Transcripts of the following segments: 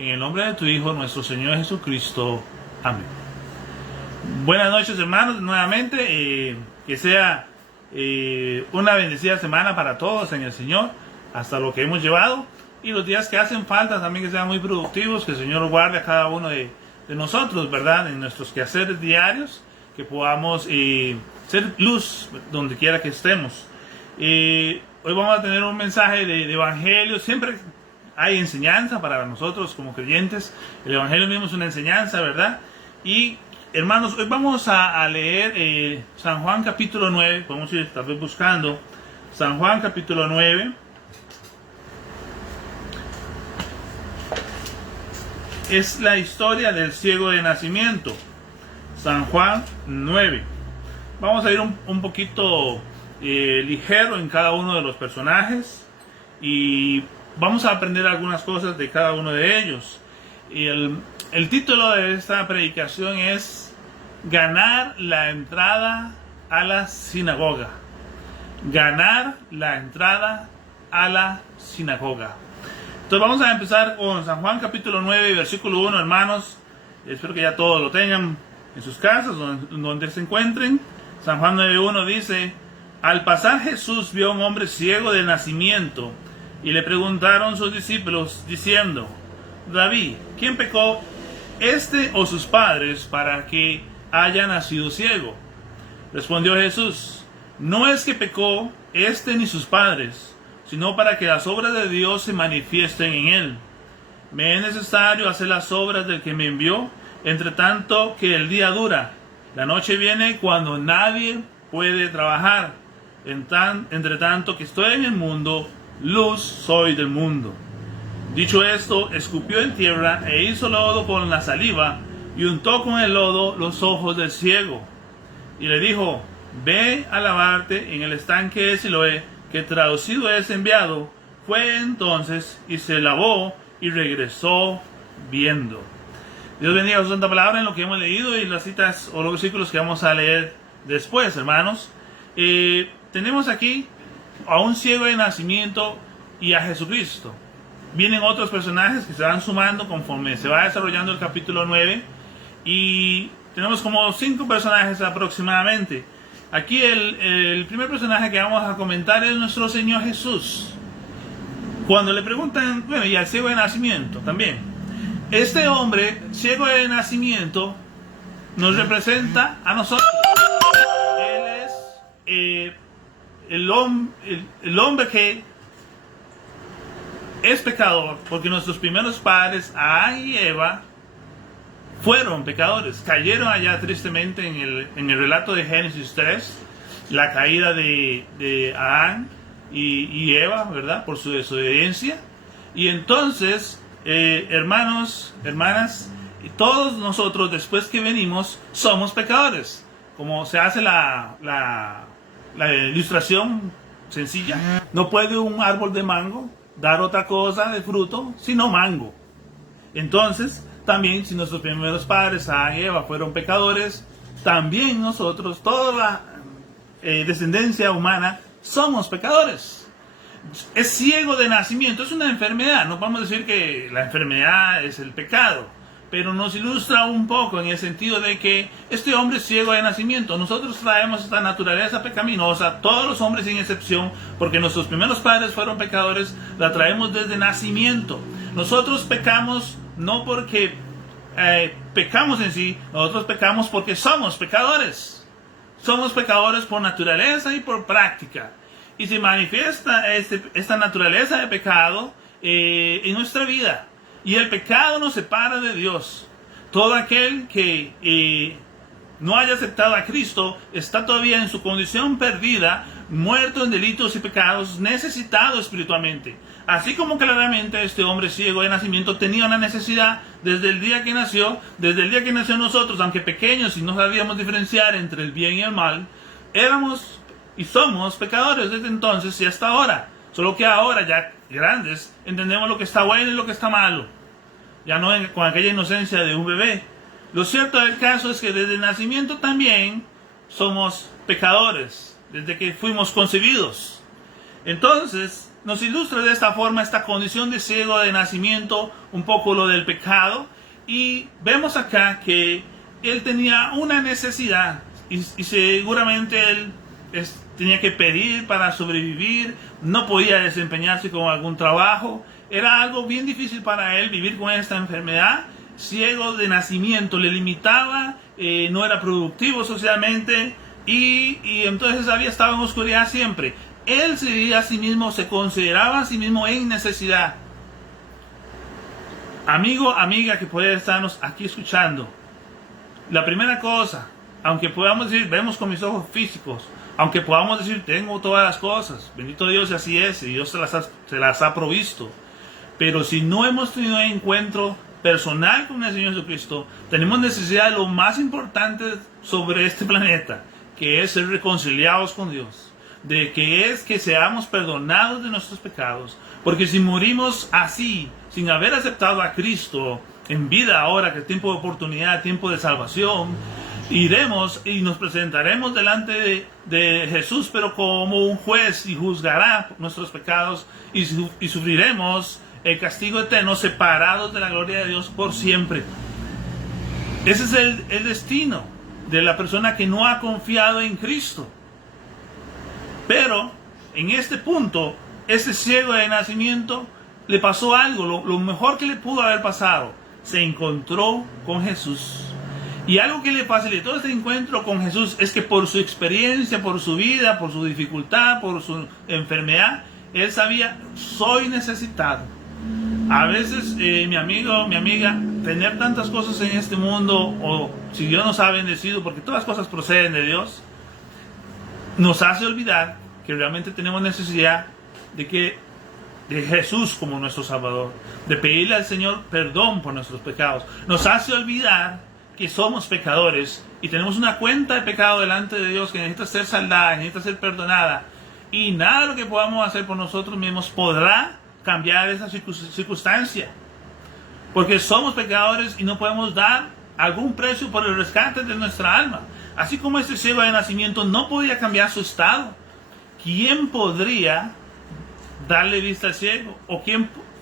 en el nombre de tu Hijo, nuestro Señor Jesucristo. Amén. Buenas noches, hermanos, nuevamente. Que sea una bendecida semana para todos en el Señor, hasta lo que hemos llevado. Y los días que hacen falta también que sean muy productivos, que el Señor guarde a cada uno de nosotros, ¿verdad? En nuestros quehaceres diarios, que podamos ser luz donde quiera que estemos. Hoy vamos a tener un mensaje de evangelio. Siempre hay enseñanza para nosotros como creyentes. El evangelio mismo es una enseñanza, ¿verdad? Y hermanos, hoy vamos a leer San Juan capítulo 9. Podemos ir tal vez buscando San Juan capítulo 9. Es la historia del ciego de nacimiento. San Juan 9. Vamos a ir un poquito ligero en cada uno de los personajes y vamos a aprender algunas cosas de cada uno de ellos. Y el título de esta predicación es Ganar la entrada a la sinagoga. Ganar la entrada a la sinagoga. Entonces vamos a empezar con San Juan capítulo 9, versículo 1, hermanos. Espero que ya todos lo tengan en sus casas, donde se encuentren. San Juan 9:1 dice: Al pasar Jesús vio a un hombre ciego de nacimiento, y le preguntaron sus discípulos, diciendo: Rabí, ¿quién pecó, este o sus padres, para que haya nacido ciego? Respondió Jesús: No es que pecó este ni sus padres, sino para que las obras de Dios se manifiesten en él. Me es necesario hacer las obras del que me envió, entre tanto que el día dura. La noche viene cuando nadie puede trabajar. Entre tanto que estoy en el mundo, luz soy del mundo. Dicho esto, escupió en tierra e hizo lodo con la saliva, y untó con el lodo los ojos del ciego. Y le dijo: Ve a lavarte en el estanque de Siloé, que traducido es enviado. Fue entonces y se lavó y regresó viendo. Dios bendiga su santa palabra en lo que hemos leído y las citas o los versículos que vamos a leer después, hermanos. Tenemos aquí a un ciego de nacimiento y a Jesucristo. Vienen otros personajes que se van sumando conforme se va desarrollando el capítulo 9. Y tenemos como 5 personajes aproximadamente. Aquí el primer personaje que vamos a comentar es nuestro Señor Jesús. Cuando le preguntan, bueno, y al ciego de nacimiento también. Este hombre, ciego de nacimiento, nos representa a nosotros. Él es el hombre que es pecador, porque nuestros primeros padres, Adán y Eva, fueron pecadores, cayeron allá tristemente en el relato de Génesis 3, la caída de Adán y Eva, ¿verdad? Por su desobediencia. Y entonces, hermanos, hermanas, todos nosotros después que venimos somos pecadores. Como se hace la ilustración sencilla, no puede un árbol de mango dar otra cosa de fruto sino mango. Entonces, también si nuestros primeros padres, Adán y Eva, fueron pecadores, también nosotros, toda la descendencia humana, somos pecadores. Es ciego de nacimiento, es una enfermedad. No vamos a decir que la enfermedad es el pecado, pero nos ilustra un poco en el sentido de que este hombre es ciego de nacimiento. Nosotros traemos esta naturaleza pecaminosa, todos los hombres sin excepción, porque nuestros primeros padres fueron pecadores, la traemos desde nacimiento. Nosotros pecamos no porque pecamos en sí, nosotros pecamos porque somos pecadores. Somos pecadores por naturaleza y por práctica. Y se manifiesta esta naturaleza de pecado en nuestra vida. Y el pecado nos separa de Dios. Todo aquel que no haya aceptado a Cristo está todavía en su condición perdida, muerto en delitos y pecados, necesitado espiritualmente. Así como claramente este hombre ciego de nacimiento tenía una necesidad desde el día que nació, nosotros, aunque pequeños y no sabíamos diferenciar entre el bien y el mal, éramos y somos pecadores desde entonces y hasta ahora. Solo que ahora, ya grandes, entendemos lo que está bueno y lo que está malo. Ya no con aquella inocencia de un bebé. Lo cierto del caso es que desde el nacimiento también somos pecadores, desde que fuimos concebidos. Entonces, nos ilustra de esta forma esta condición de ciego de nacimiento, un poco lo del pecado, y vemos acá que él tenía una necesidad y seguramente él tenía que pedir para sobrevivir, no podía desempeñarse con algún trabajo, era algo bien difícil para él vivir con esta enfermedad, ciego de nacimiento, le limitaba, no era productivo socialmente y entonces había estado en oscuridad siempre. Él se veía a sí mismo, se consideraba a sí mismo en necesidad. Amigo, amiga que puede estarnos aquí escuchando, la primera cosa, aunque podamos decir, vemos con mis ojos físicos, aunque podamos decir, tengo todas las cosas, bendito Dios, y así es, y Dios se las ha provisto, pero si no hemos tenido un encuentro personal con el Señor Jesucristo, tenemos necesidad de lo más importante sobre este planeta, que es ser reconciliados con Dios, de que es que seamos perdonados de nuestros pecados, porque si morimos así, sin haber aceptado a Cristo en vida ahora, que es tiempo de oportunidad, tiempo de salvación, iremos y nos presentaremos delante de Jesús, pero como un juez, y juzgará nuestros pecados y sufriremos el castigo eterno, separados de la gloria de Dios por siempre. Ese es el destino de la persona que no ha confiado en Cristo. Pero en este punto, ese ciego de nacimiento le pasó algo, lo mejor que le pudo haber pasado. Se encontró con Jesús. Y algo que le facilitó este encuentro con Jesús es que por su experiencia, por su vida, por su dificultad, por su enfermedad, él sabía, soy necesitado. A veces, mi amigo, mi amiga, tener tantas cosas en este mundo, o si Dios nos ha bendecido, porque todas las cosas proceden de Dios, nos hace olvidar que realmente tenemos necesidad de Jesús como nuestro Salvador, de pedirle al Señor perdón por nuestros pecados. Nos hace olvidar que somos pecadores y tenemos una cuenta de pecado delante de Dios que necesita ser saldada, necesita ser perdonada, y nada de lo que podamos hacer por nosotros mismos podrá cambiar esa circunstancia, porque somos pecadores y no podemos dar algún precio por el rescate de nuestra alma. Así como este ciego de nacimiento no podía cambiar su estado, ¿quién podría darle vista al ciego?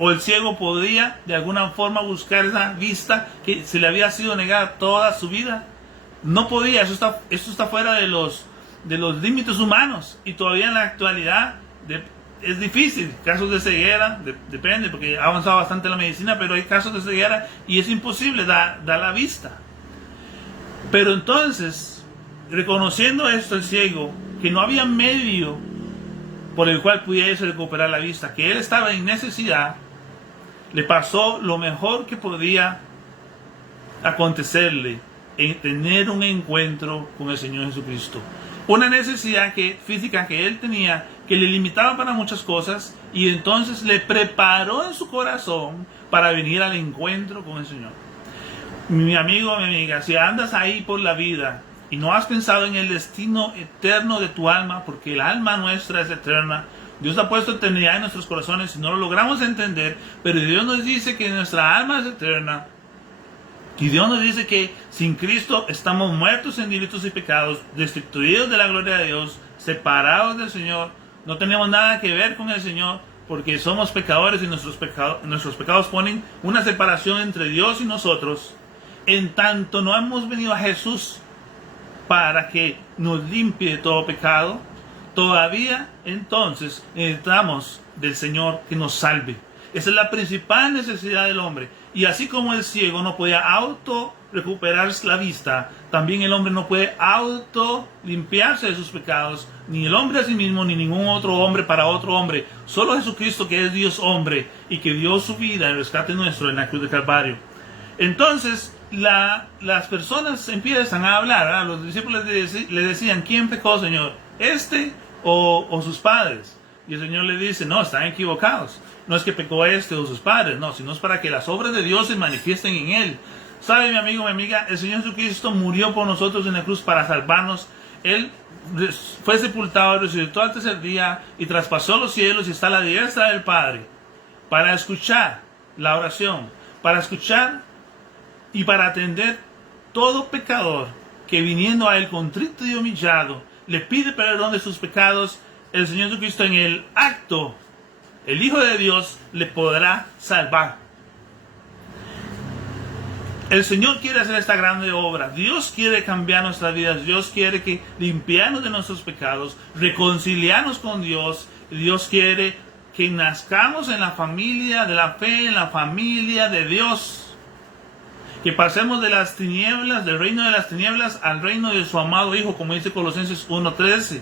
¿O el ciego podría de alguna forma buscar esa vista que se le había sido negada toda su vida? No podía, eso está fuera de los límites humanos, y todavía en la actualidad es difícil. Casos de ceguera, depende, porque ha avanzado bastante la medicina, pero hay casos de ceguera y es imposible dar la vista. Pero entonces, reconociendo esto el ciego, que no había medio por el cual pudiese recuperar la vista, que él estaba en necesidad, le pasó lo mejor que podía acontecerle, en tener un encuentro con el Señor Jesucristo. Una necesidad física que él tenía, que le limitaba para muchas cosas, y entonces le preparó en su corazón para venir al encuentro con el Señor. Mi amigo, mi amiga, si andas ahí por la vida y no has pensado en el destino eterno de tu alma, porque el alma nuestra es eterna, Dios ha puesto eternidad en nuestros corazones y no lo logramos entender, pero Dios nos dice que nuestra alma es eterna, y Dios nos dice que sin Cristo estamos muertos en delitos y pecados, destituidos de la gloria de Dios, separados del Señor, no tenemos nada que ver con el Señor, porque somos pecadores y nuestros pecados ponen una separación entre Dios y nosotros. En tanto no hemos venido a Jesús para que nos limpie de todo pecado, todavía entonces necesitamos del Señor que nos salve. Esa es la principal necesidad del hombre. Y así como el ciego no podía recuperar la vista, también el hombre no puede limpiarse de sus pecados, ni el hombre a sí mismo, ni ningún otro hombre para otro hombre. Solo Jesucristo, que es Dios hombre y que dio su vida en rescate nuestro en la cruz de Calvario. Entonces las personas empiezan a hablar, ¿verdad? Los discípulos le decían, ¿quién pecó, Señor? ¿Este o sus padres? Y el Señor le dice, no, están equivocados. No es que pecó este o sus padres, no, sino es para que las obras de Dios se manifiesten en él. ¿Sabe, mi amigo, mi amiga? El Señor Jesucristo murió por nosotros en la cruz para salvarnos. Él fue sepultado, resucitó al tercer día y traspasó los cielos y está a la diestra del Padre para escuchar la oración, para escuchar y para atender todo pecador que viniendo a él contrito y humillado le pide perdón de sus pecados. El Señor Jesucristo, en el acto el Hijo de Dios le podrá salvar. El Señor quiere hacer esta grande obra. Dios quiere cambiar nuestras vidas. Dios quiere que limpiarnos de nuestros pecados, reconciliarnos con Dios. Dios quiere que nazcamos en la familia de la fe, en la familia de Dios. Que pasemos de las tinieblas, del reino de las tinieblas, al reino de su amado Hijo, como dice Colosenses 1:13.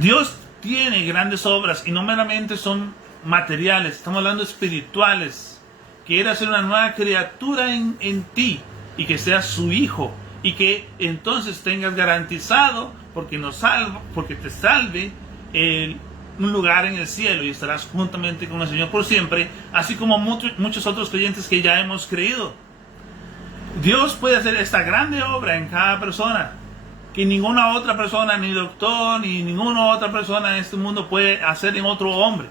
Dios tiene grandes obras y no meramente son materiales, estamos hablando espirituales. Quiere hacer una nueva criatura en ti y que seas su hijo y que entonces tengas garantizado, porque te salve, un lugar en el cielo y estarás juntamente con el Señor por siempre, así como muchos otros creyentes que ya hemos creído. Dios puede hacer esta grande obra en cada persona que ninguna otra persona, ni doctor, ni ninguna otra persona en este mundo puede hacer en otro hombre.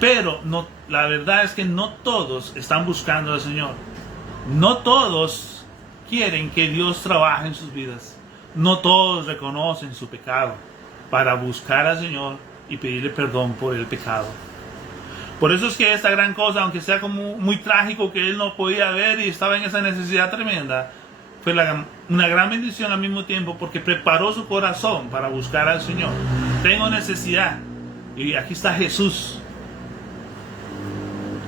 Pero la verdad es que no todos están buscando al Señor. No todos quieren que Dios trabaje en sus vidas. No todos reconocen su pecado para buscar al Señor y pedirle perdón por el pecado. Por eso es que esta gran cosa, aunque sea como muy trágico que él no podía ver y estaba en esa necesidad tremenda, fue una gran bendición al mismo tiempo, porque preparó su corazón para buscar al Señor. Tengo necesidad y aquí está Jesús.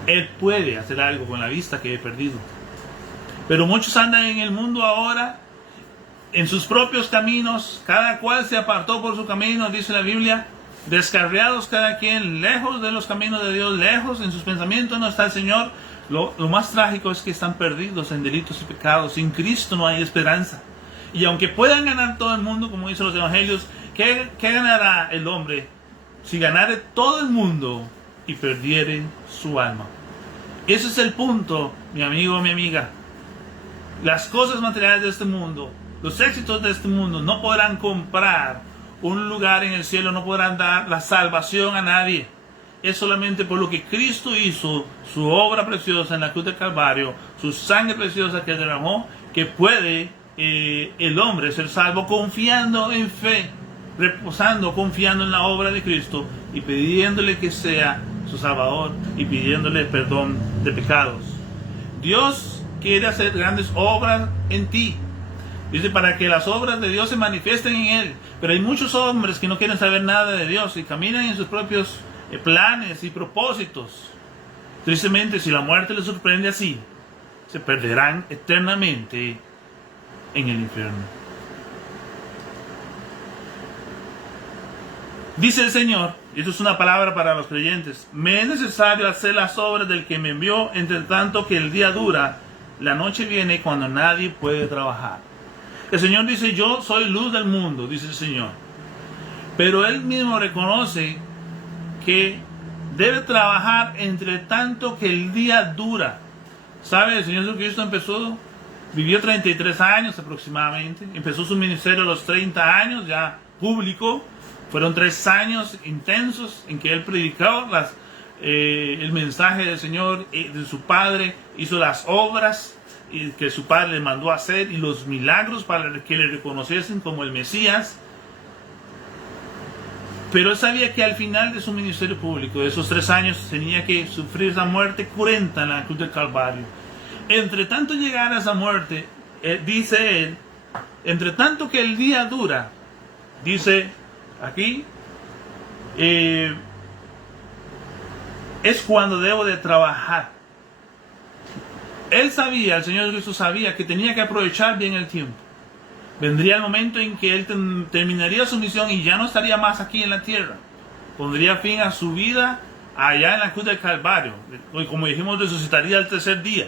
Él puede hacer algo con la vista que he perdido. Pero muchos andan en el mundo ahora en sus propios caminos, cada cual se apartó por su camino, dice la Biblia, descarriados cada quien, lejos de los caminos de Dios, lejos en sus pensamientos no está el Señor. Lo más trágico es que están perdidos en delitos y pecados. Sin Cristo no hay esperanza. Y aunque puedan ganar todo el mundo, como dicen los evangelios, ¿qué ganará el hombre si ganare todo el mundo y perdiere su alma? Ese es el punto, mi amigo, mi amiga. Las cosas materiales de este mundo, los éxitos de este mundo no podrán comprar un lugar en el cielo, no podrán dar la salvación a nadie. Es solamente por lo que Cristo hizo, su obra preciosa en la cruz del Calvario, su sangre preciosa que derramó, que puede el hombre ser salvo confiando en fe, reposando, confiando en la obra de Cristo y pidiéndole que sea su Salvador y pidiéndole perdón de pecados. Dios quiere hacer grandes obras en ti. Dice, para que las obras de Dios se manifiesten en él. Pero hay muchos hombres que no quieren saber nada de Dios y caminan en sus propios planes y propósitos. Tristemente, si la muerte les sorprende así, se perderán eternamente en el infierno. Dice el Señor, y esto es una palabra para los creyentes: me es necesario hacer las obras del que me envió, entre tanto que el día dura, la noche viene cuando nadie puede trabajar. El Señor dice, yo soy luz del mundo, dice el Señor. Pero Él mismo reconoce que debe trabajar entre tanto que el día dura. ¿Sabe? El Señor Jesucristo vivió 33 años aproximadamente. Empezó su ministerio a los 30 años, ya público. Fueron 3 años intensos en que Él predicó el mensaje del Señor, de su Padre. Hizo las obras que su Padre le mandó a hacer y los milagros para que le reconociesen como el Mesías. Pero Él sabía que al final de su ministerio público, de esos 3 años, tenía que sufrir esa muerte cruenta en la cruz del Calvario. Entre tanto llegar a esa muerte, dice Él, entre tanto que el día dura, dice aquí, es cuando debo de trabajar. Él sabía, el Señor Cristo sabía que tenía que aprovechar bien el tiempo. Vendría el momento en que Él terminaría su misión y ya no estaría más aquí en la tierra. Pondría fin a su vida allá en la cruz del Calvario. Como dijimos, resucitaría al 3er día.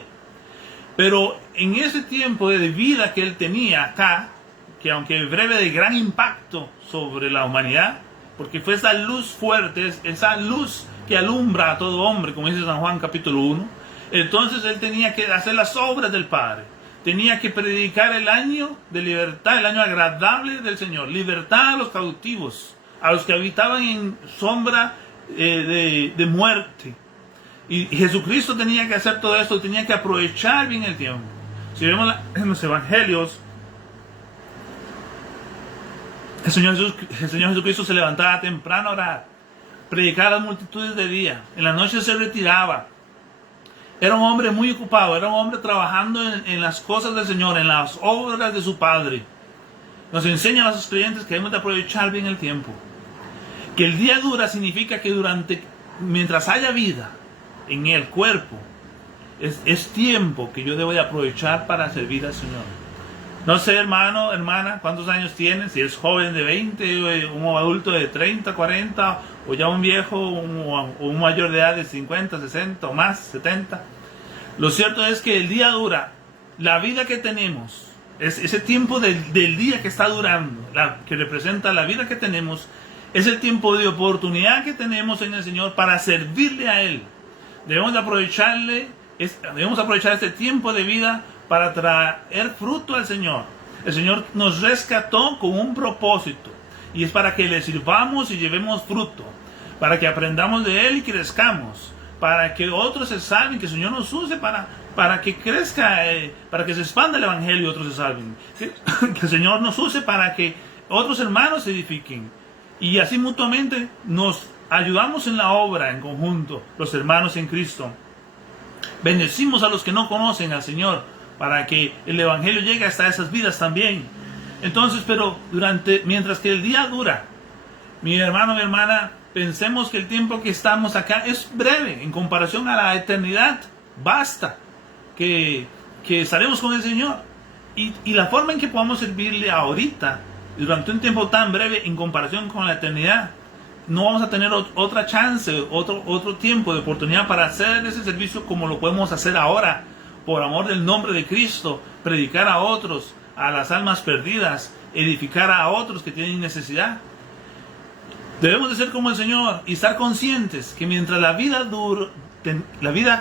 Pero en ese tiempo de vida que Él tenía acá, que aunque breve, de gran impacto sobre la humanidad, porque fue esa luz fuerte, esa luz que alumbra a todo hombre, como dice San Juan capítulo 1, entonces Él tenía que hacer las obras del Padre. Tenía que predicar el año de libertad, el año agradable del Señor. Libertad a los cautivos, a los que habitaban en sombra de muerte. Y Jesucristo tenía que hacer todo esto, tenía que aprovechar bien el tiempo. Si vemos en los evangelios, El Señor Jesucristo se levantaba temprano a orar, predicaba a las multitudes de día, en la noche se retiraba. Era un hombre muy ocupado, era un hombre trabajando en las cosas del Señor, en las obras de su Padre. Nos enseñan a los creyentes que debemos de aprovechar bien el tiempo. Que el día dura significa que mientras haya vida en el cuerpo, es tiempo que yo debo de aprovechar para servir al Señor. No sé, hermano, hermana, cuántos años tienes, si es joven de 20, un adulto de 30, 40, o ya un viejo, o un mayor de edad de 50, 60 o más, 70. Lo cierto es que el día dura, la vida que tenemos, ese tiempo del día que está durando, que representa la vida que tenemos, es el tiempo de oportunidad que tenemos en el Señor para servirle a Él. Debemos aprovechar este tiempo de vida para traer fruto al Señor. El Señor nos rescató con un propósito, y es para que le sirvamos y llevemos fruto, para que aprendamos de Él y crezcamos, para que otros se salven, que el Señor nos use para que crezca, para que se expanda el Evangelio y otros se salven, que el Señor nos use para que otros hermanos se edifiquen, y así mutuamente nos ayudamos en la obra en conjunto, los hermanos en Cristo. Bendecimos a los que no conocen al Señor, para que el Evangelio llegue hasta esas vidas también. Entonces, pero mientras que el día dura, mi hermano, mi hermana, pensemos que el tiempo que estamos acá es breve en comparación a la eternidad. Basta que estaremos con el Señor. Y la forma en que podamos servirle ahorita, durante un tiempo tan breve en comparación con la eternidad, no vamos a tener otra chance, otro tiempo de oportunidad para hacer ese servicio como lo podemos hacer ahora, por amor del nombre de Cristo, predicar a otros, a las almas perdidas, edificar a otros que tienen necesidad. Debemos de ser como el Señor y estar conscientes que mientras la vida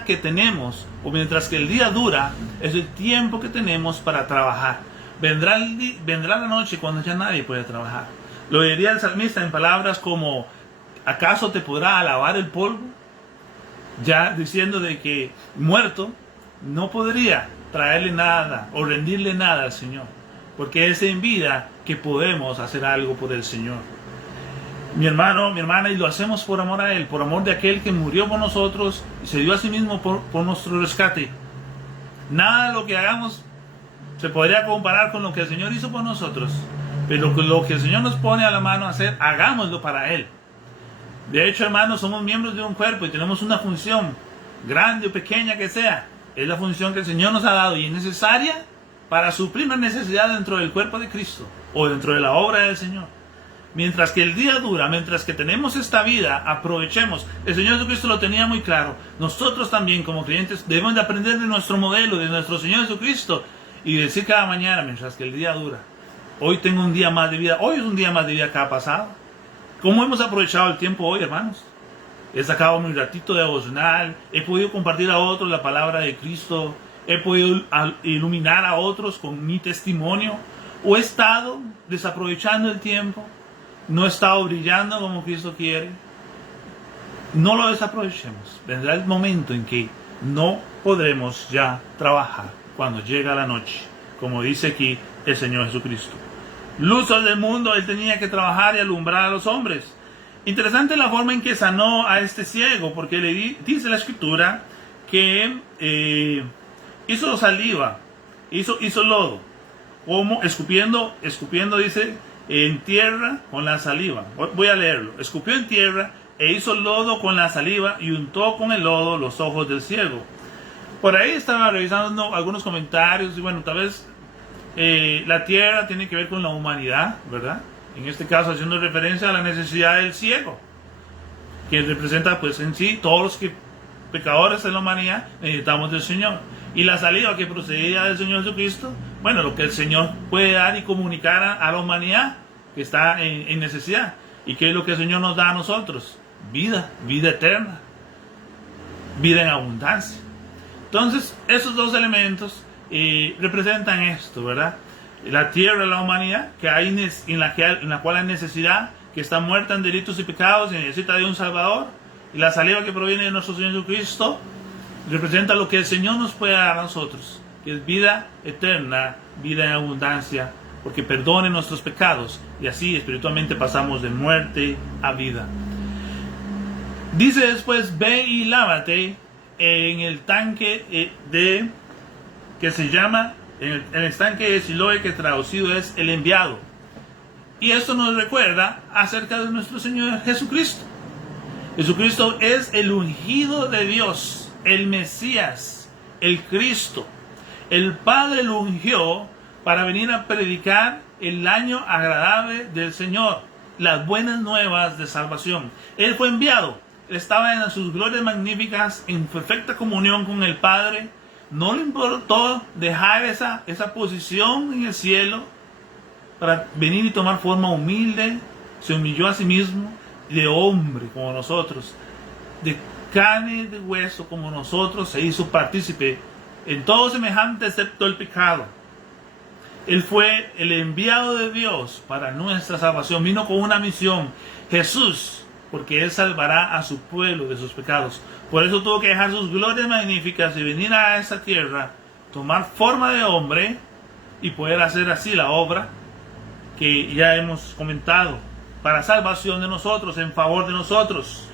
que tenemos, o mientras que el día dura, es el tiempo que tenemos para trabajar. Vendrá la noche cuando ya nadie puede trabajar. Lo diría el salmista en palabras como: ¿acaso te podrá alabar el polvo? Ya diciendo de que muerto no podría traerle nada o rendirle nada al Señor, porque es en vida que podemos hacer algo por el Señor. Mi hermano, mi hermana, y lo hacemos por amor a Él, por amor de aquel que murió por nosotros y se dio a sí mismo por nuestro rescate. Nada de lo que hagamos se podría comparar con lo que el Señor hizo por nosotros, pero lo que el Señor nos pone a la mano a hacer, hagámoslo para Él. De hecho, hermanos, somos miembros de un cuerpo y tenemos una función, grande o pequeña que sea. Es la función que el Señor nos ha dado y es necesaria para suplir una necesidad dentro del cuerpo de Cristo o dentro de la obra del Señor. Mientras que el día dura, mientras que tenemos esta vida, aprovechemos. El Señor Jesucristo lo tenía muy claro. Nosotros también como creyentes debemos de aprender de nuestro modelo, de nuestro Señor Jesucristo, y decir cada mañana, mientras que el día dura: hoy tengo un día más de vida, hoy es un día más de vida que ha pasado. ¿Cómo hemos aprovechado el tiempo hoy, hermanos? He sacado mi ratito de devocional, he podido compartir a otros la palabra de Cristo, he podido iluminar a otros con mi testimonio, o he estado desaprovechando el tiempo, no he estado brillando como Cristo quiere. No lo desaprovechemos. Vendrá el momento en que no podremos ya trabajar cuando llega la noche, como dice aquí el Señor Jesucristo. Luz del mundo, Él tenía que trabajar y alumbrar a los hombres. Interesante la forma en que sanó a este ciego, porque dice la Escritura que hizo saliva, hizo lodo, como escupiendo dice, en tierra con la saliva. Voy a leerlo. Escupió en tierra e hizo lodo con la saliva y untó con el lodo los ojos del ciego. Por ahí estaba revisando algunos comentarios y bueno, tal vez la tierra tiene que ver con la humanidad, ¿verdad? En este caso haciendo referencia a la necesidad del ciego, que representa pues en sí todos los pecadores de la humanidad necesitamos del Señor. Y la saliva que procedía del Señor Jesucristo, bueno, lo que el Señor puede dar y comunicar a la humanidad que está en necesidad. ¿Y qué es lo que el Señor nos da a nosotros? Vida eterna, vida en abundancia. Entonces, esos dos elementos representan esto, ¿verdad? La tierra, la humanidad, que hay en la cual hay necesidad, que está muerta en delitos y pecados y necesita de un Salvador. Y la saliva que proviene de nuestro Señor Jesucristo representa lo que el Señor nos puede dar a nosotros, que es vida eterna, vida en abundancia porque perdone nuestros pecados y así espiritualmente pasamos de muerte a vida. Dice después, ve y lávate en el tanque que se llama, en el estanque de Siloé, que traducido es el enviado. Y esto nos recuerda acerca de nuestro Señor Jesucristo. Jesucristo es el ungido de Dios, el Mesías, el Cristo. El Padre lo ungió para venir a predicar el año agradable del Señor, las buenas nuevas de salvación. Él fue enviado, él estaba en sus glorias magníficas, en perfecta comunión con el Padre. No le importó dejar esa posición en el cielo para venir y tomar forma humilde. Se humilló a sí mismo, de hombre como nosotros, de carne, de hueso como nosotros, se hizo partícipe en todo semejante excepto el pecado. Él fue el enviado de Dios para nuestra salvación. Vino con una misión. Jesús, porque Él salvará a su pueblo de sus pecados. Por eso tuvo que dejar sus glorias magníficas y venir a esta tierra, tomar forma de hombre y poder hacer así la obra que ya hemos comentado, para salvación de nosotros, en favor de nosotros.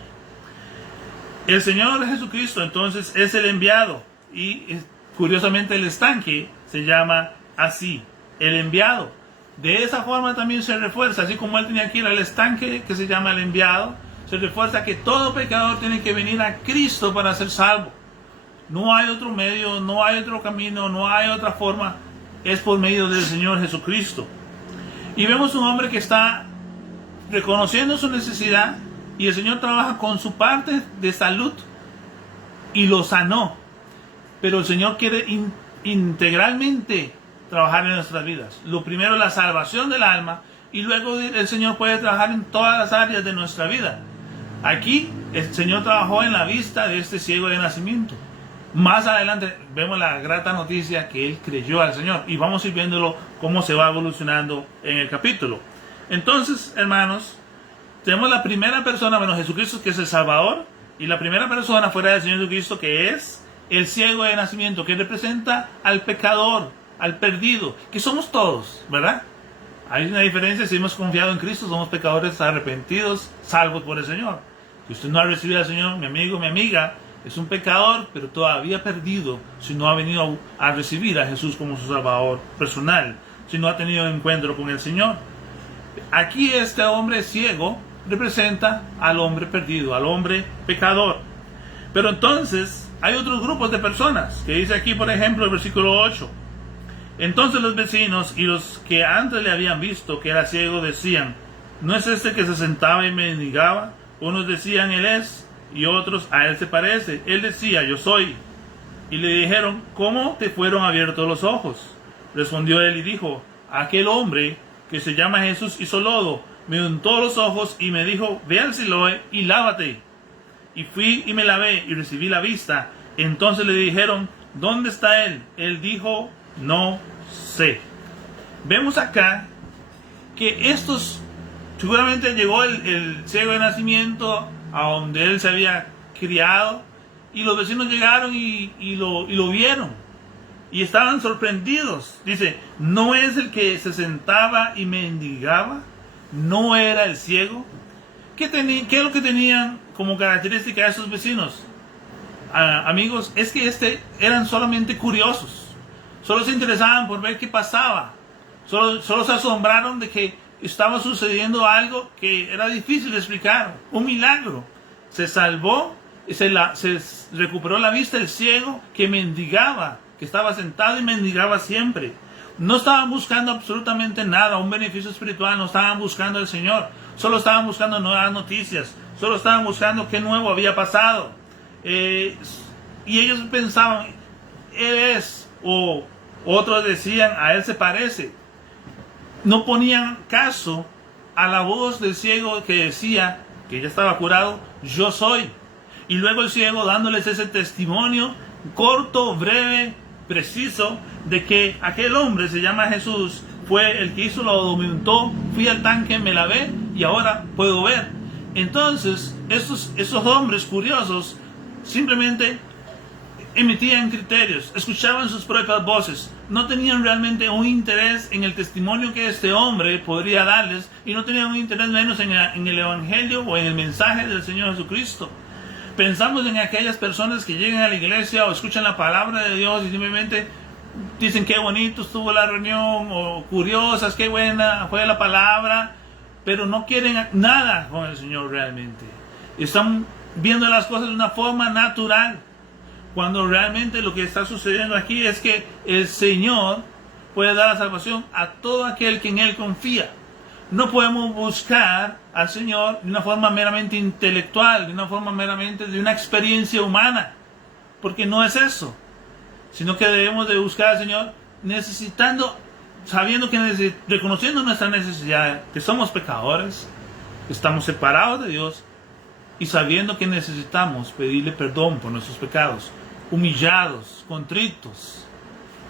El Señor Jesucristo entonces es el enviado, y curiosamente el estanque se llama así, el enviado. De esa forma también se refuerza, así como él tenía aquí el estanque que se llama el enviado, se refuerza que todo pecador tiene que venir a Cristo para ser salvo. No hay otro medio, no hay otro camino, no hay otra forma, es por medio del Señor Jesucristo. Y vemos un hombre que está reconociendo su necesidad, y el Señor trabaja con su parte de salud y lo sanó. Pero el Señor quiere integralmente trabajar en nuestras vidas. Lo primero es la salvación del alma, y luego el Señor puede trabajar en todas las áreas de nuestra vida. Aquí el Señor trabajó en la vista de este ciego de nacimiento. Más adelante vemos la grata noticia que él creyó al Señor, y vamos a ir viéndolo cómo se va evolucionando en el capítulo. Entonces, hermanos, tenemos la primera persona, bueno, Jesucristo, que es el Salvador, y la primera persona fuera del Señor Jesucristo, que es el ciego de nacimiento, que representa al pecador, al perdido, que somos todos, ¿verdad? Hay una diferencia: si hemos confiado en Cristo, somos pecadores arrepentidos, salvos por el Señor. Si usted no ha recibido al Señor, mi amigo, mi amiga, es un pecador, pero todavía perdido, si no ha venido a recibir a Jesús como su Salvador personal, si no ha tenido encuentro con el Señor. Aquí este hombre ciego representa al hombre perdido, al hombre pecador. Pero entonces hay otros grupos de personas, que dice aquí, por ejemplo, el versículo 8. Entonces los vecinos y los que antes le habían visto que era ciego decían: ¿no es este que se sentaba y mendigaba? Unos decían: él es, y otros: a él se parece. Él decía: yo soy. Y le dijeron: ¿cómo te fueron abiertos los ojos? Respondió él y dijo: aquel hombre que se llama Jesús hizo lodo, me untó los ojos y me dijo: ve al Siloé y lávate. Y fui y me lavé y recibí la vista. Entonces le dijeron: ¿dónde está él? Él dijo: no sé. Vemos acá que estos, seguramente llegó el ciego de nacimiento a donde él se había criado, y los vecinos llegaron y lo vieron y estaban sorprendidos. Dice: ¿no es el que se sentaba y mendigaba? ¿No era el ciego? ¿Qué es lo que tenían como característica de esos vecinos? Amigos, es que eran solamente curiosos. Solo se interesaban por ver qué pasaba. Solo se asombraron de que estaba sucediendo algo que era difícil de explicar. Un milagro. Se salvó, se recuperó la vista el ciego que mendigaba, que estaba sentado y mendigaba siempre. No estaban buscando absolutamente nada, un beneficio espiritual, no estaban buscando al Señor. Solo estaban buscando nuevas noticias. Solo estaban buscando qué nuevo había pasado. Y ellos pensaban: él es, o otros decían: a él se parece. No ponían caso a la voz del ciego que decía que ya estaba curado: yo soy. Y luego el ciego dándoles ese testimonio corto, breve, preciso, de que aquel hombre se llama Jesús, fue el que hizo lo me untó, fui al tanque, me lavé y ahora puedo ver. Entonces esos hombres curiosos simplemente emitían criterios, escuchaban sus propias voces, no tenían realmente un interés en el testimonio que este hombre podría darles y no tenían un interés menos en el Evangelio o en el mensaje del Señor Jesucristo. Pensamos en aquellas personas que llegan a la iglesia o escuchan la palabra de Dios y simplemente dicen qué bonito estuvo la reunión, o curiosas, qué buena fue la palabra, pero no quieren nada con el Señor realmente. Están viendo las cosas de una forma natural, cuando realmente lo que está sucediendo aquí es que el Señor puede dar la salvación a todo aquel que en Él confía. No podemos buscar al Señor de una forma meramente intelectual, de una forma meramente de una experiencia humana, porque no es eso, sino que debemos de buscar al Señor necesitando, sabiendo que reconociendo nuestra necesidad, que somos pecadores, que estamos separados de Dios, y sabiendo que necesitamos pedirle perdón por nuestros pecados, humillados, contritos.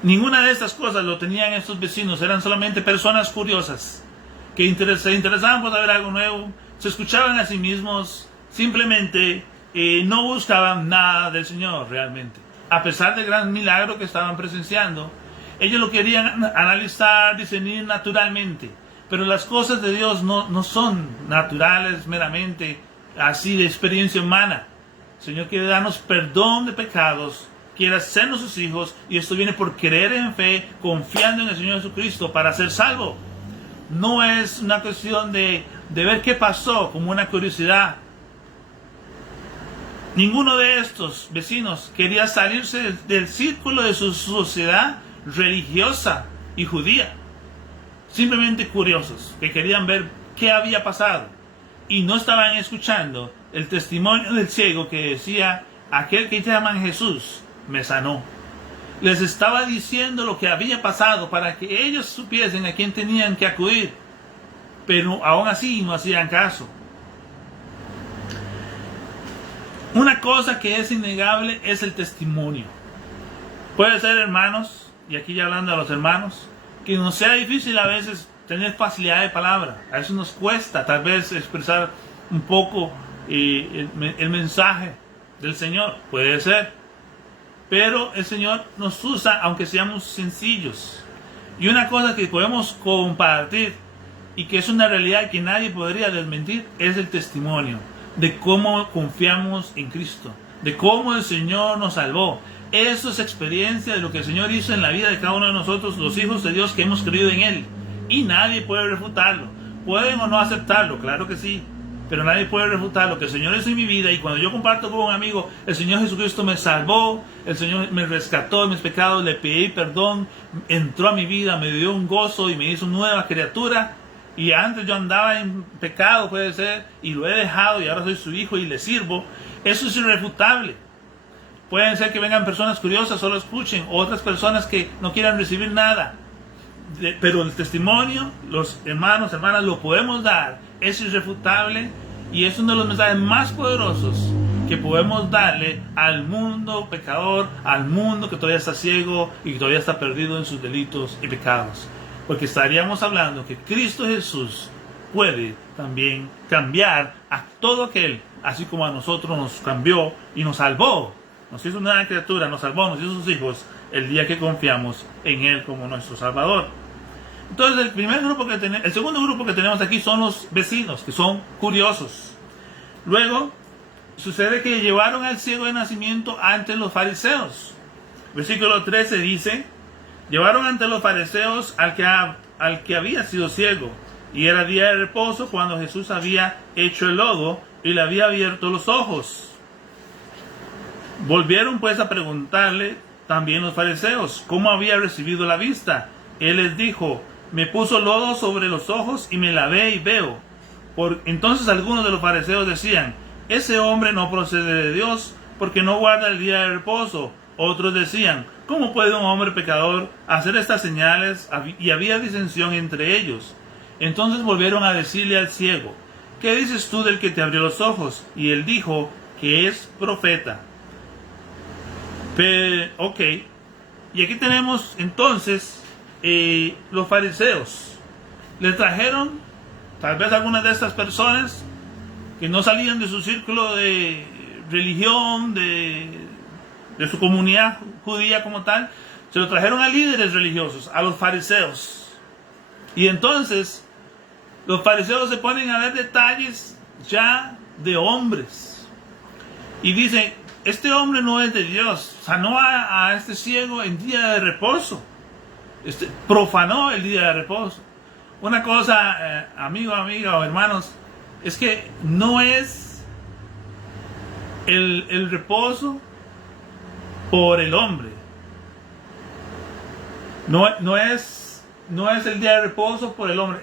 Ninguna de estas cosas lo tenían estos vecinos, eran solamente personas curiosas, que se interesaban por saber algo nuevo, se escuchaban a sí mismos, simplemente no buscaban nada del Señor realmente. A pesar del gran milagro que estaban presenciando, ellos lo querían analizar, discernir naturalmente, pero las cosas de Dios no son naturales meramente, así de experiencia humana. El Señor quiere darnos perdón de pecados, quiere hacernos sus hijos, y esto viene por creer en fe, confiando en el Señor Jesucristo para ser salvo. No es una cuestión de ver qué pasó como una curiosidad. Ninguno de estos vecinos quería salirse del círculo de su sociedad religiosa y judía. Simplemente curiosos, que querían ver qué había pasado. Y no estaban escuchando el testimonio del ciego que decía: aquel que llaman Jesús me sanó. Les estaba diciendo lo que había pasado para que ellos supiesen a quién tenían que acudir, pero aún así no hacían caso. Una cosa que es innegable es el testimonio. Puede ser, hermanos, y aquí ya hablando a los hermanos, que nos sea difícil a veces tener facilidad de palabra. A veces nos cuesta tal vez expresar un poco el mensaje del Señor. Puede ser. Pero el Señor nos usa aunque seamos sencillos. Y una cosa que podemos compartir y que es una realidad que nadie podría desmentir es el testimonio de cómo confiamos en Cristo, de cómo el Señor nos salvó. Eso es experiencia de lo que el Señor hizo en la vida de cada uno de nosotros, los hijos de Dios que hemos creído en Él. Y nadie puede refutarlo. Pueden o no aceptarlo, claro que sí, pero nadie puede refutar lo que el Señor hizo en mi vida. Y cuando yo comparto con un amigo, el Señor Jesucristo me salvó, el Señor me rescató de mis pecados, le pedí perdón, entró a mi vida, me dio un gozo y me hizo nueva criatura. Y antes yo andaba en pecado, puede ser, y lo he dejado y ahora soy su hijo y le sirvo. Eso es irrefutable. Pueden ser que vengan personas curiosas, solo escuchen, otras personas que no quieran recibir nada. Pero el testimonio, los hermanos, hermanas, lo podemos dar. Es irrefutable y es uno de los mensajes más poderosos que podemos darle al mundo pecador, al mundo que todavía está ciego y que todavía está perdido en sus delitos y pecados. Porque estaríamos hablando que Cristo Jesús puede también cambiar a todo aquel, así como a nosotros nos cambió y nos salvó. Nos hizo una criatura, nos salvó, nos hizo sus hijos el día que confiamos en Él como nuestro Salvador. Entonces el segundo grupo que tenemos aquí son los vecinos, que son curiosos. Luego sucede que llevaron al ciego de nacimiento ante los fariseos. Versículo 13 dice: llevaron ante los fariseos al que había sido ciego, y era día de reposo cuando Jesús había hecho el lodo y le había abierto los ojos. Volvieron pues a preguntarle también los fariseos cómo había recibido la vista. Él les dijo: me puso lodo sobre los ojos y me lavé y veo. Entonces algunos de los fariseos decían: ese hombre no procede de Dios, porque no guarda el día de reposo. Otros decían: ¿cómo puede un hombre pecador hacer estas señales? Y había disensión entre ellos. Entonces volvieron a decirle al ciego: ¿qué dices tú del que te abrió los ojos? Y él dijo que es profeta. Ok, y aquí tenemos entonces los fariseos. Les trajeron tal vez algunas de estas personas que no salían de su círculo de religión, de de su comunidad judía como tal, se lo trajeron a líderes religiosos, a los fariseos. Y entonces los fariseos se ponen a ver detalles ya de hombres. Y dicen, este hombre no es de Dios, sanó a este ciego en día de reposo. Profanó el día de reposo. Una cosa, amigo, amiga o hermanos, es que no es el reposo por el hombre. No es el día de reposo por el hombre.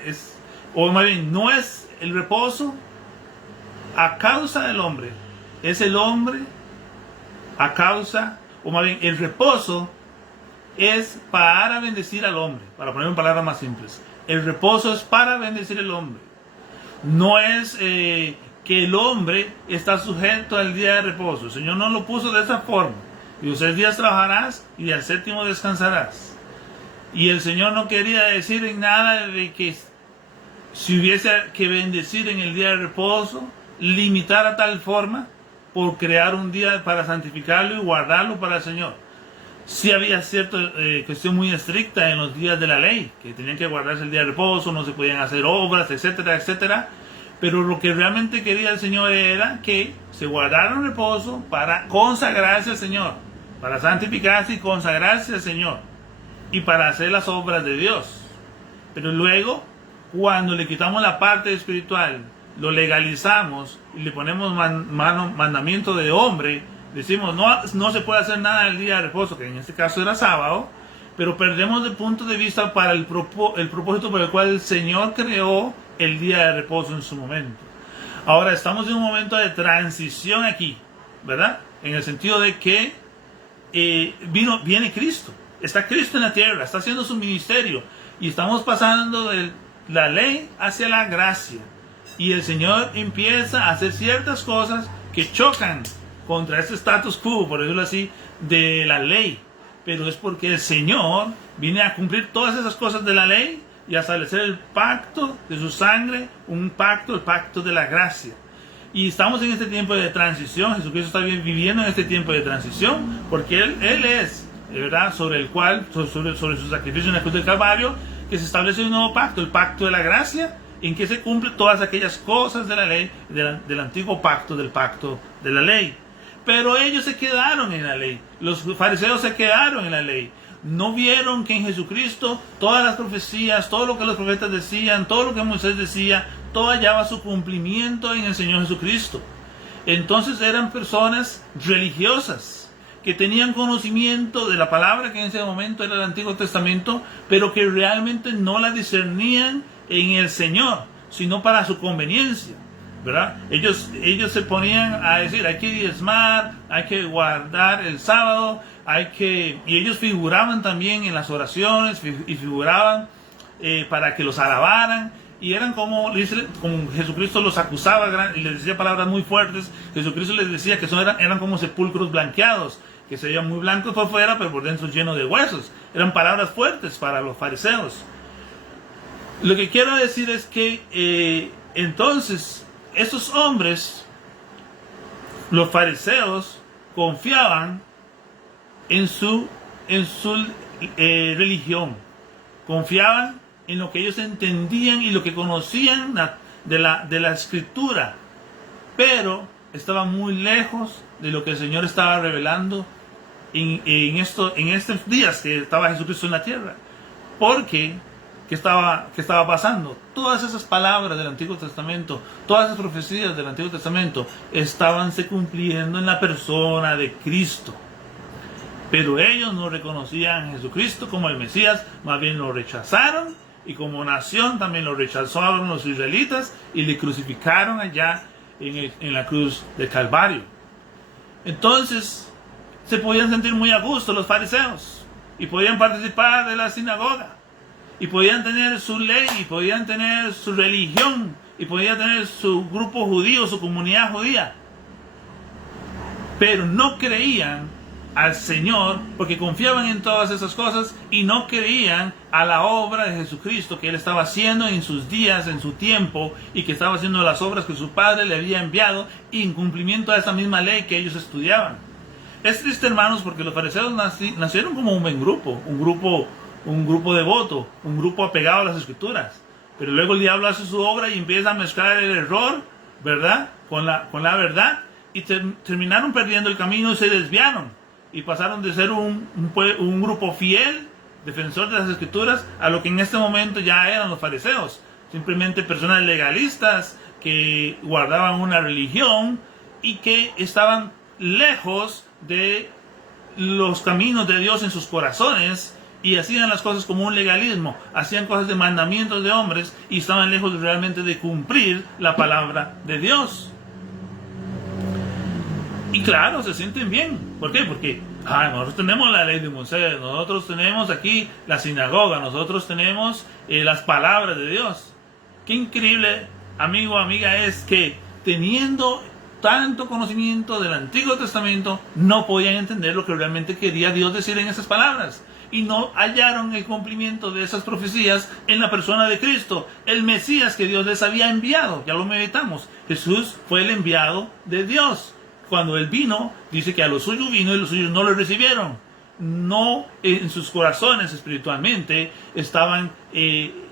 O más bien, no es el reposo a causa del hombre. Es el hombre a causa, o más bien, el reposo es para bendecir al hombre. Para poner en palabras más simples. El reposo es para bendecir al hombre. No es que el hombre está sujeto al día de reposo. El Señor no lo puso de esa forma. Y los 6 días trabajarás y al 7º descansarás. Y el Señor no quería decir en nada de que si hubiese que bendecir en el día de reposo, limitar a tal forma por crear un día para santificarlo y guardarlo para el Señor. Sí había cierta cuestión muy estricta en los días de la ley, que tenían que guardarse el día de reposo, no se podían hacer obras, etcétera, etcétera. Pero lo que realmente quería el Señor era que se guardara un reposo para consagrarse al Señor, para santificarse y consagrarse al Señor, y para hacer las obras de Dios. Pero luego, cuando le quitamos la parte espiritual, lo legalizamos y le ponemos mandamiento de hombre, decimos no se puede hacer nada el día de reposo, que en este caso era sábado, pero perdemos de punto de vista para el propósito por el cual el Señor creó el día de reposo en su momento. Ahora estamos en un momento de transición aquí, ¿verdad? En el sentido de que viene Cristo, está Cristo en la tierra, está haciendo su ministerio y estamos pasando de la ley hacia la gracia. Y el Señor empieza a hacer ciertas cosas que chocan contra este status quo, por decirlo así, de la ley. Pero es porque el Señor viene a cumplir todas esas cosas de la ley y a establecer el pacto de su sangre, el pacto de la gracia. Y estamos en este tiempo de transición. Jesucristo está viviendo en este tiempo de transición porque Él es, ¿verdad?, sobre su sacrificio en la cruz del Calvario, que se establece un nuevo pacto, el pacto de la gracia, en que se cumplen todas aquellas cosas de la ley, del antiguo pacto, del pacto de la ley. Pero ellos se quedaron en la ley. Los fariseos se quedaron en la ley. No vieron que en Jesucristo todas las profecías, todo lo que los profetas decían, todo lo que Moisés decía, todo hallaba su cumplimiento en el Señor Jesucristo. Entonces eran personas religiosas que tenían conocimiento de la palabra que en ese momento era el Antiguo Testamento, pero que realmente no la discernían en el Señor, sino para su conveniencia, ¿verdad? Ellos se ponían a decir, hay que diezmar, hay que guardar el sábado, y ellos figuraban también en las oraciones, y figuraban para que los alabaran, y eran como Jesucristo los acusaba y les decía palabras muy fuertes. Jesucristo les decía que eran como sepulcros blanqueados, que se veían muy blancos por fuera, pero por dentro llenos de huesos. Eran palabras fuertes para los fariseos. Lo que quiero decir es que entonces esos hombres, los fariseos, confiaban en su religión, confiaban en lo que ellos entendían y lo que conocían de la escritura, pero estaban muy lejos de lo que el Señor estaba revelando en estos días que estaba Jesucristo en la tierra. Porque ¿qué estaba pasando? Todas esas palabras del Antiguo Testamento, todas esas profecías del Antiguo Testamento se cumpliendo en la persona de Cristo. Pero ellos no reconocían a Jesucristo como el Mesías, más bien lo rechazaron, y como nación también lo rechazaron los israelitas y le crucificaron allá en la cruz del Calvario. Entonces se podían sentir muy a gusto los fariseos y podían participar de la sinagoga y podían tener su ley y podían tener su religión y podían tener su grupo judío, su comunidad judía, pero no creían al Señor porque confiaban en todas esas cosas y no creían a la obra de Jesucristo que Él estaba haciendo en sus días, en su tiempo, y que estaba haciendo las obras que su Padre le había enviado en cumplimiento a esa misma ley que ellos estudiaban. Es triste, hermanos, porque los fariseos nacieron como un buen grupo, un grupo devoto, un grupo apegado a las escrituras. Pero luego el diablo hace su obra y empieza a mezclar el error, ¿verdad?, con la verdad, y terminaron perdiendo el camino y se desviaron. Y pasaron de ser un grupo fiel, defensor de las escrituras, a lo que en este momento ya eran los fariseos. Simplemente personas legalistas que guardaban una religión y que estaban lejos de los caminos de Dios en sus corazones y hacían las cosas como un legalismo, hacían cosas de mandamientos de hombres y estaban lejos realmente de cumplir la palabra de Dios. Y claro, se sienten bien. ¿Por qué? Porque nosotros tenemos la ley de Moisés, nosotros tenemos aquí la sinagoga, nosotros tenemos las palabras de Dios. Qué increíble, amigo, amiga, es que teniendo tanto conocimiento del Antiguo Testamento, no podían entender lo que realmente quería Dios decir en esas palabras. Y no hallaron el cumplimiento de esas profecías en la persona de Cristo, el Mesías que Dios les había enviado. Ya lo meditamos. Jesús fue el enviado de Dios. Cuando Él vino, dice que a los suyos vino y los suyos no lo recibieron. No, en sus corazones espiritualmente estaban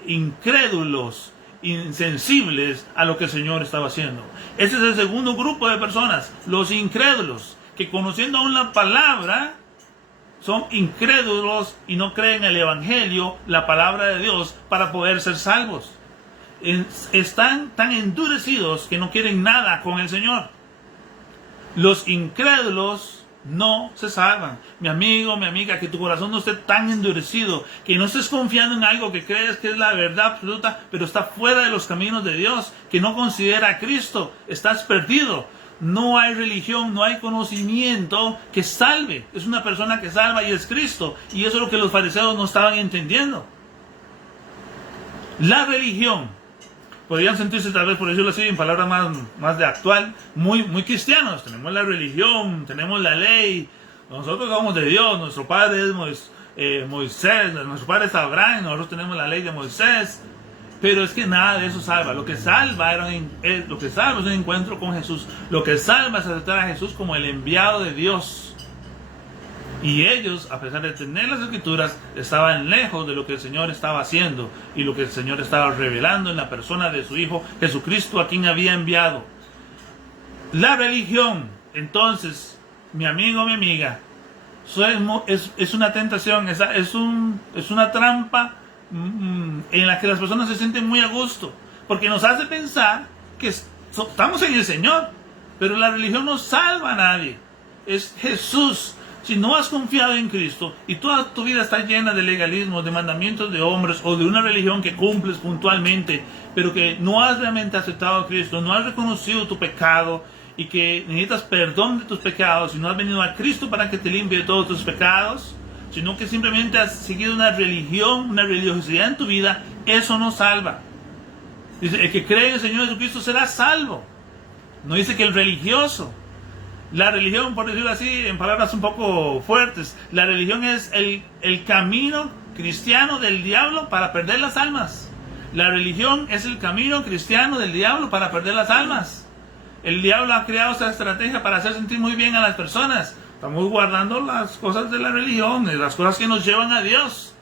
incrédulos, insensibles a lo que el Señor estaba haciendo. Ese es el segundo grupo de personas, los incrédulos, que conociendo aún la palabra, son incrédulos y no creen en el Evangelio, la palabra de Dios, para poder ser salvos. Están tan endurecidos que no quieren nada con el Señor. Los incrédulos no se salvan. Mi amigo, mi amiga, que tu corazón no esté tan endurecido, que no estés confiando en algo que crees que es la verdad absoluta, pero está fuera de los caminos de Dios, que no considera a Cristo. Estás perdido. No hay religión, no hay conocimiento que salve. Es una persona que salva y es Cristo. Y eso es lo que los fariseos no estaban entendiendo. La religión, podrían sentirse tal vez, por decirlo así, en palabras más de actual, muy cristianos. Tenemos la religión, tenemos la ley. Nosotros somos de Dios, nuestro padre es Moisés, nuestro padre es Abraham, nosotros tenemos la ley de Moisés. Pero es que nada de eso salva. Lo que salva es un encuentro con Jesús. Lo que salva es aceptar a Jesús como el enviado de Dios. Y ellos, a pesar de tener las escrituras, estaban lejos de lo que el Señor estaba haciendo y lo que el Señor estaba revelando en la persona de su Hijo Jesucristo, a quien había enviado. La religión, entonces, mi amigo, mi amiga, es una tentación, es una trampa en la que las personas se sienten muy a gusto, porque nos hace pensar que estamos en el Señor, pero la religión no salva a nadie. Es Jesús. Si no has confiado en Cristo y toda tu vida está llena de legalismo, de mandamientos de hombres o de una religión que cumples puntualmente, pero que no has realmente aceptado a Cristo, no has reconocido tu pecado y que necesitas perdón de tus pecados y no has venido a Cristo para que te limpie de todos tus pecados, sino que simplemente has seguido una religión, una religiosidad en tu vida, eso no salva. Dice, el que cree en el Señor Jesucristo será salvo. No dice que el religioso. La religión, por decirlo así, en palabras un poco fuertes, la religión es el camino cristiano del diablo para perder las almas. La religión es el camino cristiano del diablo para perder las almas. El diablo ha creado esa estrategia para hacer sentir muy bien a las personas. Estamos guardando las cosas de la religión, las cosas que nos llevan a Dios.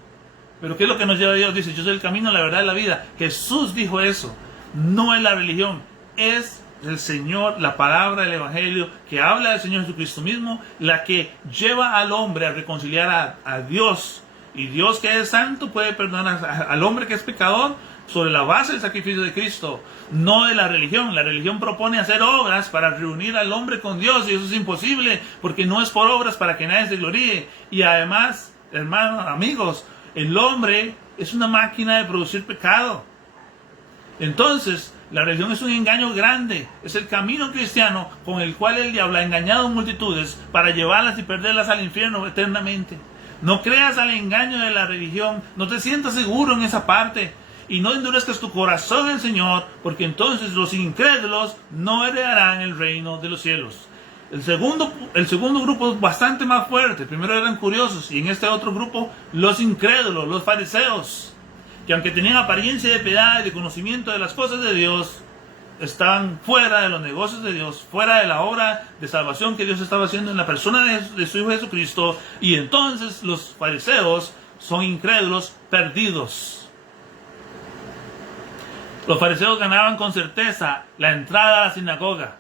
Pero ¿qué es lo que nos lleva a Dios? Dice, yo soy el camino, la verdad y la vida. Jesús dijo eso. No es la religión, es el Señor, la palabra del Evangelio, que habla del Señor Jesucristo mismo, la que lleva al hombre a reconciliar a Dios. Y Dios, que es santo, puede perdonar al hombre que es pecador sobre la base del sacrificio de Cristo, no de la religión. La religión propone hacer obras para reunir al hombre con Dios, y eso es imposible, porque no es por obras para que nadie se gloríe. Y además, hermanos, amigos, el hombre es una máquina de producir pecado. Entonces, la religión es un engaño grande, es el camino cristiano con el cual el diablo ha engañado a multitudes para llevarlas y perderlas al infierno eternamente. No creas al engaño de la religión, no te sientas seguro en esa parte y no endurezcas tu corazón en el Señor, porque entonces los incrédulos no heredarán el reino de los cielos. El segundo grupo es bastante más fuerte. Primero eran curiosos y en este otro grupo los incrédulos, los fariseos, que aunque tenían apariencia de piedad y de conocimiento de las cosas de Dios, estaban fuera de los negocios de Dios, fuera de la obra de salvación que Dios estaba haciendo en la persona de su Hijo Jesucristo. Y entonces los fariseos son incrédulos perdidos. Los fariseos ganaban con certeza la entrada a la sinagoga.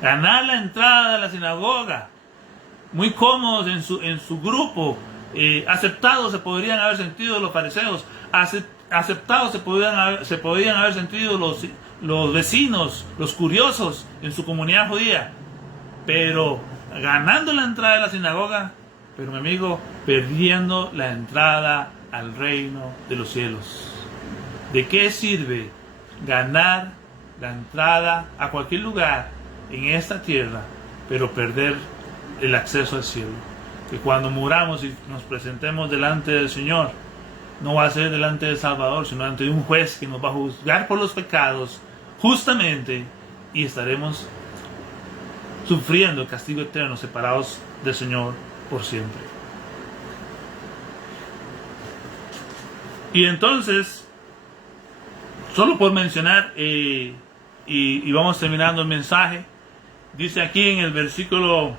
Ganar la entrada a la sinagoga. Muy cómodos en su grupo. Aceptados se podrían haber sentido los fariseos. Aceptados se podían haber sentido los vecinos, los curiosos en su comunidad judía. Pero ganando la entrada a la sinagoga, pero mi amigo, perdiendo la entrada al reino de los cielos. ¿De qué sirve ganar la entrada a cualquier lugar en esta tierra, pero perder el acceso al cielo? Que cuando muramos y nos presentemos delante del Señor, no va a ser delante del Salvador, sino ante un juez que nos va a juzgar por los pecados justamente, y estaremos sufriendo el castigo eterno, separados del Señor por siempre. Y entonces, solo por mencionar, y vamos terminando el mensaje, dice aquí en el versículo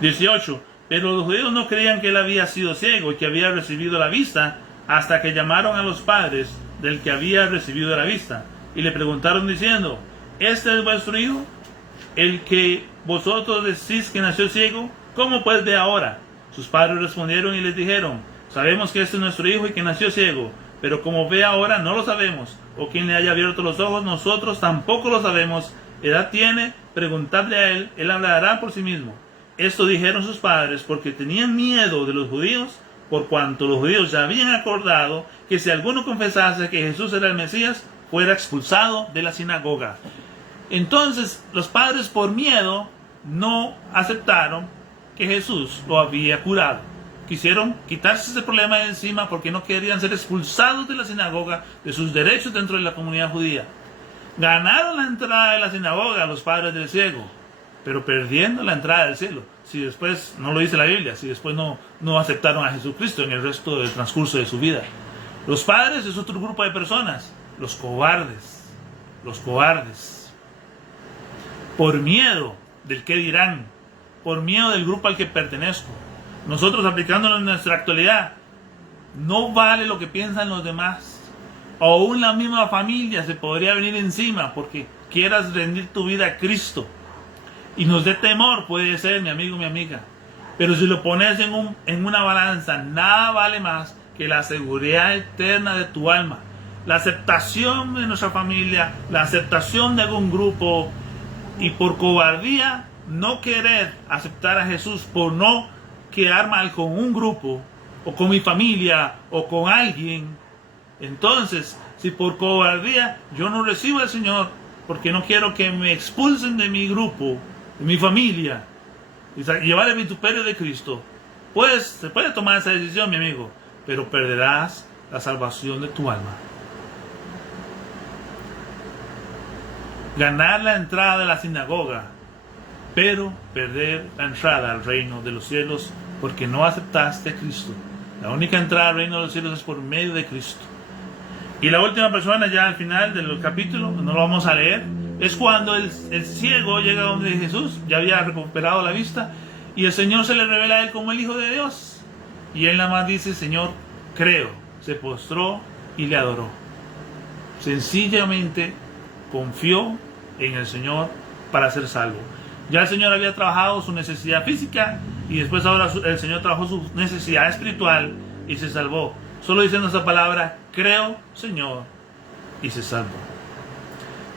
18, pero los judíos no creían que él había sido ciego y que había recibido la vista, hasta que llamaron a los padres del que había recibido la vista, y le preguntaron diciendo, ¿este es vuestro hijo, el que vosotros decís que nació ciego? ¿Cómo pues ve ahora? Sus padres respondieron y les dijeron, sabemos que este es nuestro hijo y que nació ciego, pero como ve ahora no lo sabemos, o quien le haya abierto los ojos, nosotros tampoco lo sabemos. Edad tiene, preguntadle a él, él hablará por sí mismo. Esto dijeron sus padres porque tenían miedo de los judíos, por cuanto los judíos ya habían acordado que si alguno confesase que Jesús era el Mesías, fuera expulsado de la sinagoga. Entonces los padres, por miedo, no aceptaron que Jesús lo había curado. Quisieron quitarse ese problema de encima porque no querían ser expulsados de la sinagoga, de sus derechos dentro de la comunidad judía. Ganaron la entrada de la sinagoga a los padres del ciego, pero perdiendo la entrada del cielo. Si después, no lo dice la Biblia, si después no aceptaron a Jesucristo en el resto del transcurso de su vida. Los padres es otro grupo de personas, los cobardes. Los cobardes. Por miedo del qué dirán, por miedo del grupo al que pertenezco. Nosotros aplicándolo en nuestra actualidad, no vale lo que piensan los demás. Aún la misma familia se podría venir encima porque quieras rendir tu vida a Cristo. Y nos dé temor, puede ser, mi amigo, mi amiga. Pero si lo pones en una balanza, nada vale más que la seguridad eterna de tu alma. La aceptación de nuestra familia, la aceptación de algún grupo. Y por cobardía, no querer aceptar a Jesús, por no quedar mal con un grupo, o con mi familia, o con alguien. Entonces, si por cobardía yo no recibo al Señor, porque no quiero que me expulsen de mi grupo, de mi familia, y llevar el vituperio de Cristo, pues se puede tomar esa decisión, mi amigo, pero perderás la salvación de tu alma. Ganar la entrada a la sinagoga, pero perder la entrada al reino de los cielos porque no aceptaste a Cristo. La única entrada al reino de los cielos es por medio de Cristo. Y la última persona, ya al final del capítulo, no lo vamos a leer, es cuando el ciego llega donde Jesús, ya había recuperado la vista, y el Señor se le revela a él como el Hijo de Dios. Y él nada más dice, Señor, creo. Se postró y le adoró. Sencillamente confió en el Señor para ser salvo. Ya el Señor había trabajado su necesidad física y después ahora el Señor trabajó su necesidad espiritual y se salvó. Solo diciendo esa palabra, creo, Señor, y se salvó.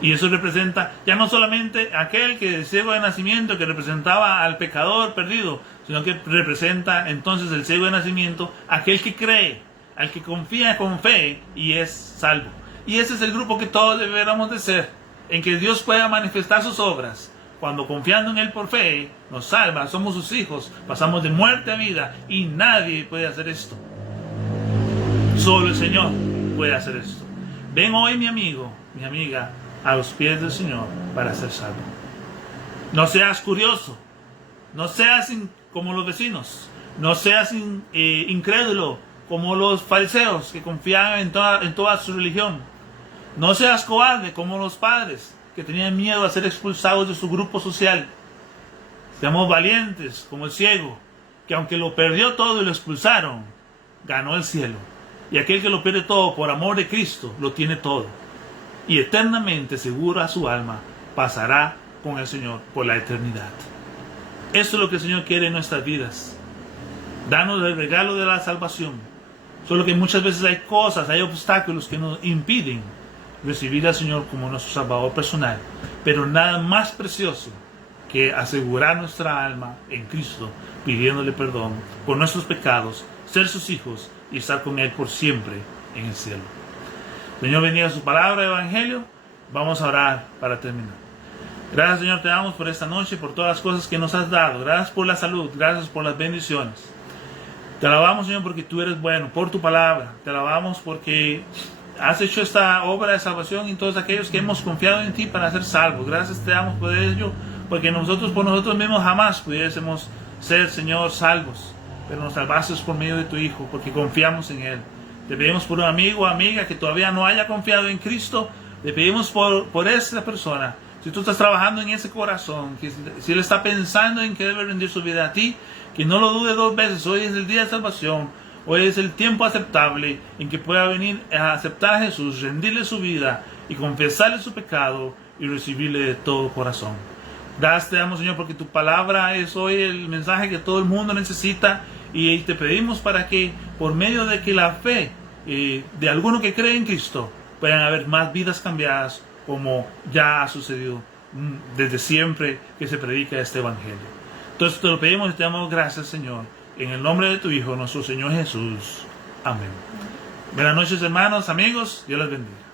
Y eso representa ya no solamente aquel que es ciego de nacimiento, que representaba al pecador perdido, sino que representa entonces el ciego de nacimiento, aquel que cree, al que confía con fe y es salvo. Y ese es el grupo que todos deberíamos de ser, en que Dios pueda manifestar sus obras. Cuando confiando en Él por fe, nos salva, somos sus hijos, pasamos de muerte a vida y nadie puede hacer esto. Solo el Señor puede hacer esto. Ven hoy, mi amigo, mi amiga, a los pies del Señor para ser salvo. No seas curioso, no seas como los vecinos, no seas incrédulo como los fariseos que confiaban en toda su religión. No seas cobarde como los padres que tenían miedo a ser expulsados de su grupo social. Seamos valientes como el ciego, que aunque lo perdió todo y lo expulsaron, ganó el cielo. Y aquel que lo pierde todo por amor de Cristo, lo tiene todo. Y eternamente seguro a su alma pasará con el Señor por la eternidad. Esto es lo que el Señor quiere en nuestras vidas. Danos el regalo de la salvación. Solo que muchas veces hay cosas, hay obstáculos que nos impiden recibir al Señor como nuestro Salvador personal. Pero nada más precioso que asegurar nuestra alma en Cristo, pidiéndole perdón por nuestros pecados, ser sus hijos y estar con Él por siempre en el cielo. Señor, bendiga su palabra, evangelio. Vamos a orar para terminar. Gracias, Señor, te damos por esta noche, por todas las cosas que nos has dado. Gracias por la salud, gracias por las bendiciones. Te alabamos, Señor, porque tú eres bueno, por tu palabra. Te alabamos porque has hecho esta obra de salvación en todos aquellos que hemos confiado en ti para ser salvos. Gracias te damos por ello, porque nosotros por nosotros mismos jamás pudiésemos ser, Señor, salvos. Pero nos salvaste por medio de tu Hijo, porque confiamos en Él. Te pedimos por un amigo o amiga que todavía no haya confiado en Cristo. Te pedimos por esa persona. Si tú estás trabajando en ese corazón, que si él está pensando en que debe rendir su vida a ti, que no lo dude dos veces. Hoy es el día de salvación. Hoy es el tiempo aceptable en que pueda venir a aceptar a Jesús, rendirle su vida y confesarle su pecado y recibirle de todo corazón. Gracias te damos, Señor, porque tu palabra es hoy el mensaje que todo el mundo necesita, y te pedimos para que por medio de que la fe de alguno que cree en Cristo puedan haber más vidas cambiadas, como ya ha sucedido desde siempre que se predica este evangelio. Entonces te lo pedimos y te damos gracias, Señor, en el nombre de tu Hijo, nuestro Señor Jesús. Amén. Buenas noches, hermanos, amigos. Dios les bendiga.